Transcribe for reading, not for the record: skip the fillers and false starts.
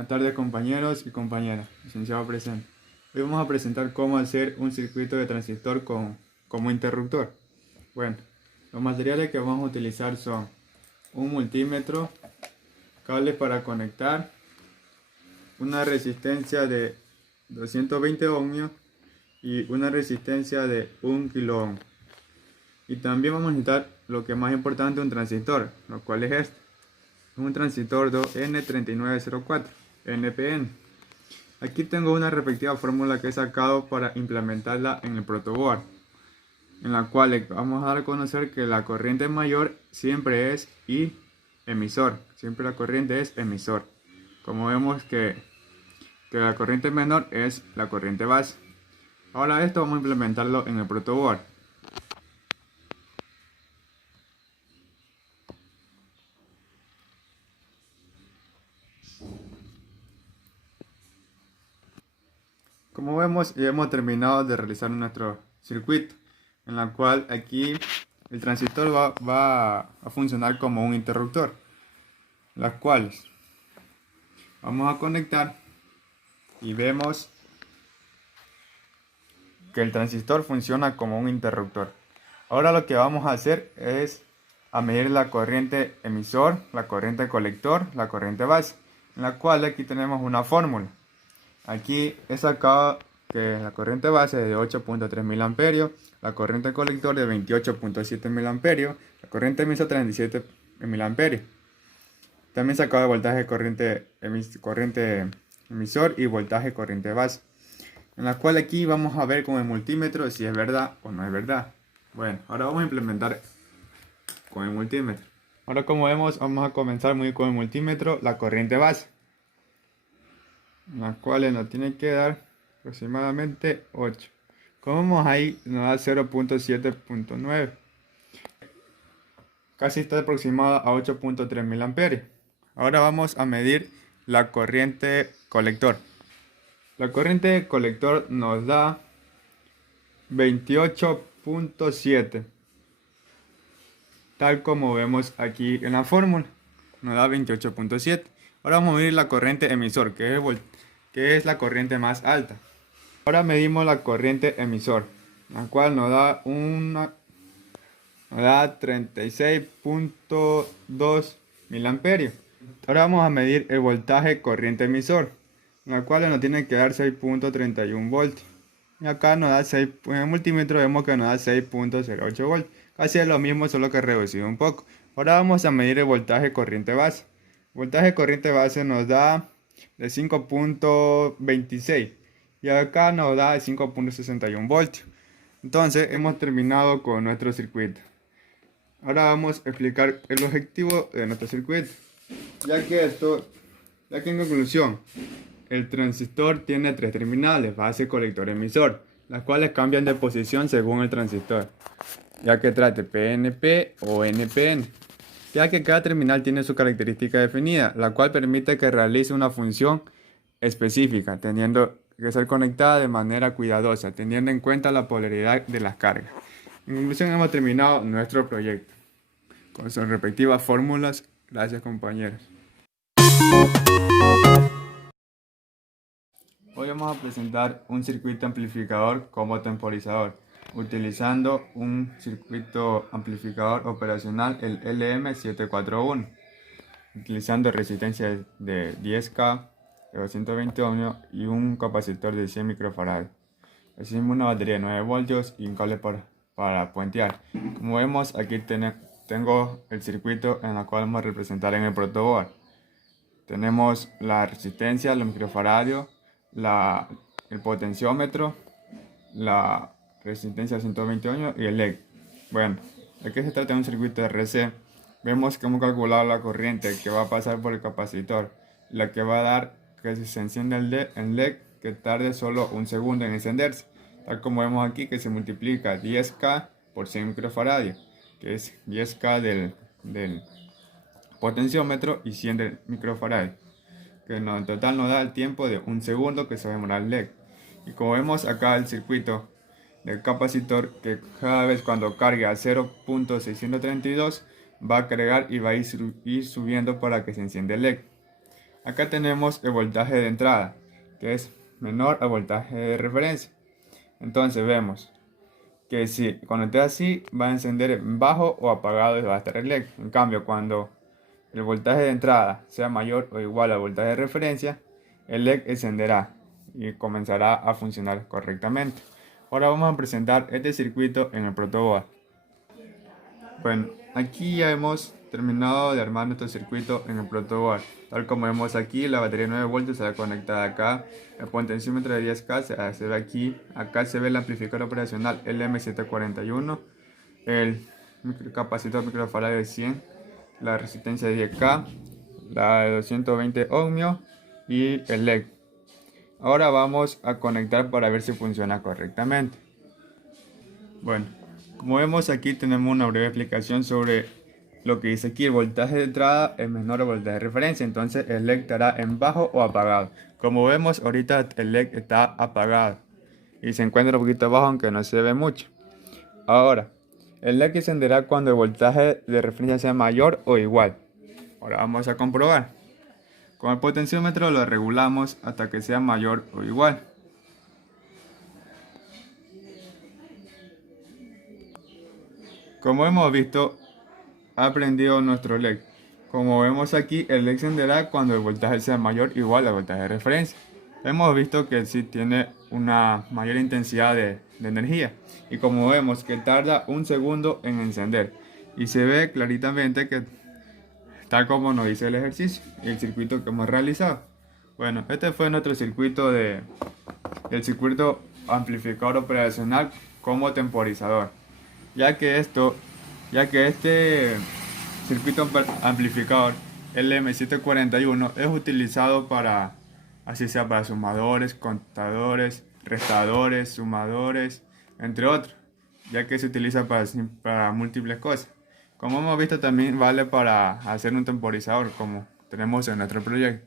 Buenas tardes compañeros y compañeras, licenciado presente. Hoy vamos a presentar cómo hacer un circuito de transistor como interruptor. Bueno, los materiales que vamos a utilizar son un multímetro, cables para conectar, una resistencia de 220 ohmios y una resistencia de 1 kilo ohm. Y también vamos a necesitar lo que es más importante, un transistor, lo cual es este. Es un transistor 2N3904 NPN. Aquí tengo una respectiva fórmula que he sacado para implementarla en el protoboard, en la cual vamos a dar a conocer que la corriente mayor siempre es I emisor, siempre la corriente es emisor. Como vemos que la corriente menor es la corriente base. Ahora esto vamos a implementarlo en el protoboard. Como vemos, ya hemos terminado de realizar nuestro circuito, en la cual aquí el transistor va a funcionar como un interruptor, las cuales vamos a conectar y vemos que el transistor funciona como un interruptor. Ahora lo que vamos a hacer es a medir la corriente emisor, la corriente colector, la corriente base, en la cual aquí tenemos una fórmula. Aquí he sacado que la corriente base es de 8.3 mA, la corriente colector de 28.7 mA, la corriente emisor 37 mA. También he sacado el voltaje corriente emisor y voltaje corriente base, en la cual aquí vamos a ver con el multímetro si es verdad o no es verdad. Bueno, ahora vamos a implementar con el multímetro. Ahora, como vemos, vamos a comenzar con el multímetro la corriente base, las cuales nos tiene que dar aproximadamente 8. Como vemos ahí, nos da 0.7.9. Casi está aproximada a 8.3 mA. Ahora vamos a medir la corriente colector. La corriente colector nos da 28.7. Tal como vemos aquí en la fórmula, nos da 28.7. Ahora vamos a medir la corriente emisor, que es la corriente más alta. Ahora medimos la corriente emisor, la cual nos da 36.2 miliamperios. Ahora vamos a medir el voltaje corriente emisor, la cual nos tiene que dar 6.31 voltios. Y acá nos da 6, en el multímetro vemos que nos da 6.08 voltios. Casi es lo mismo, solo que reducido un poco. Ahora vamos a medir el voltaje corriente base. El voltaje corriente base nos da de 5.26 y acá nos da 5.61 voltios. Entonces hemos terminado con nuestro circuito. Ahora vamos a explicar el objetivo de nuestro circuito. Ya que en conclusión, el transistor tiene tres terminales, base, colector, emisor, las cuales cambian de posición según el transistor, ya que trate PNP o NPN, ya que cada terminal tiene su característica definida, la cual permite que realice una función específica, teniendo que ser conectada de manera cuidadosa, teniendo en cuenta la polaridad de las cargas. En conclusión, hemos terminado nuestro proyecto con sus respectivas fórmulas. Gracias, compañeros. Hoy vamos a presentar un circuito amplificador como temporizador, utilizando un circuito amplificador operacional, el LM741, utilizando resistencia de 10K, de 220 ohmios y un capacitor de 100 microfarads. Asimismo, una batería de 9 voltios y un cable para puentear. Como vemos, aquí tengo el circuito en el cual vamos a representar en el protoboard. Tenemos la resistencia, los microfaradios, el potenciómetro, la resistencia a 120 ohmios y el LED. Bueno, aquí se trata de un circuito de RC. Vemos que hemos calculado la corriente que va a pasar por el capacitor, la que va a dar que si se enciende el LED, que tarde solo un segundo en encenderse, tal como vemos aquí, que se multiplica 10K por 100 microfaradios, que es 10K del potenciómetro y 100 del microfarad, que en total nos da el tiempo de un segundo que se va a demorar el LED. Y como vemos acá, el circuito del capacitor, que cada vez cuando cargue a 0.632 va a cargar y va a ir subiendo para que se encienda el LED. Acá tenemos el voltaje de entrada, que es menor al voltaje de referencia. Entonces vemos que si cuando esté así va a encender en bajo o apagado y va a estar el LED. En cambio, cuando el voltaje de entrada sea mayor o igual al voltaje de referencia, el LED encenderá y comenzará a funcionar correctamente. Ahora vamos a presentar este circuito en el protoboard. Bueno, aquí ya hemos terminado de armar nuestro circuito en el protoboard. Tal como vemos aquí, la batería de 9 voltios será conectada acá, el potenciómetro de 10K se ve aquí, acá se ve el amplificador operacional LM741, el capacitor microfaradio de 100, la resistencia de 10K, la de 220 ohmios y el LED. Ahora vamos a conectar para ver si funciona correctamente. Bueno, como vemos aquí tenemos una breve explicación sobre lo que dice aquí. El voltaje de entrada es menor al voltaje de referencia, entonces el LED estará en bajo o apagado. Como vemos ahorita el LED está apagado y se encuentra un poquito abajo aunque no se ve mucho. Ahora, el LED encenderá cuando el voltaje de referencia sea mayor o igual. Ahora vamos a comprobar. Con el potenciómetro lo regulamos hasta que sea mayor o igual. Como hemos visto, ha prendido nuestro LED. Como vemos aquí, el LED encenderá cuando el voltaje sea mayor o igual al voltaje de referencia. Hemos visto que sí tiene una mayor intensidad de energía. Y como vemos que tarda un segundo en encender. Y se ve claritamente que tal como nos dice el ejercicio y el circuito que hemos realizado. Bueno, este fue nuestro circuito el circuito amplificador operacional como temporizador. Ya que este circuito amplificador LM741 es utilizado para, así sea para sumadores, contadores, restadores, sumadores, entre otros, ya que se utiliza para múltiples cosas. Como hemos visto, también vale para hacer un temporizador como tenemos en nuestro proyecto.